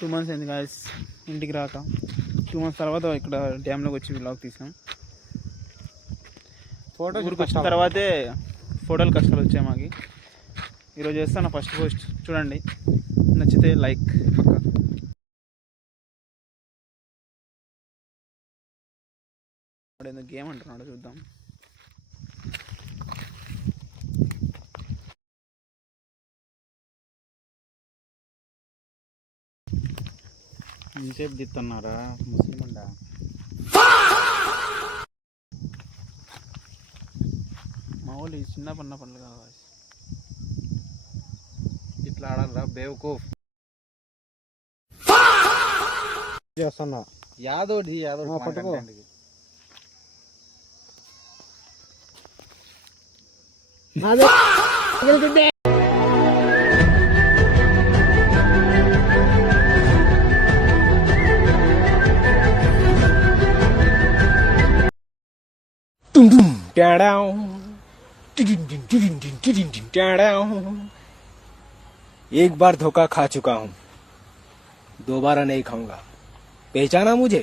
2 months అయింది guys ఇంటికి రాక. 2 months తర్వాత ఇక్కడ డ్యామ్లోకి వచ్చి వ్లాగ్ తీసాం. ఊరికి వచ్చిన తర్వాతే ఫోటోలు కష్టాలు వచ్చాయి మాకు. ఈరోజు చేస్తాను ఫస్ట్ పోస్ట్, చూడండి, నచ్చితే లైక్ పక్క. వాడు గేమ్ అంటున్నాడు, చూద్దాం. ఇంసేపు దిస్తున్నారా ముస్లిండా? మా వాళ్ళు ఈ చిన్న పనులు కావాలి, ఇట్లా ఆడాలరా బేవకూ చేస్తున్నా. యాదోడి పట్టుకో. एक बार धोखा खा चुका हूँ, दोबारा नहीं खाऊंगा. पहचाना मुझे?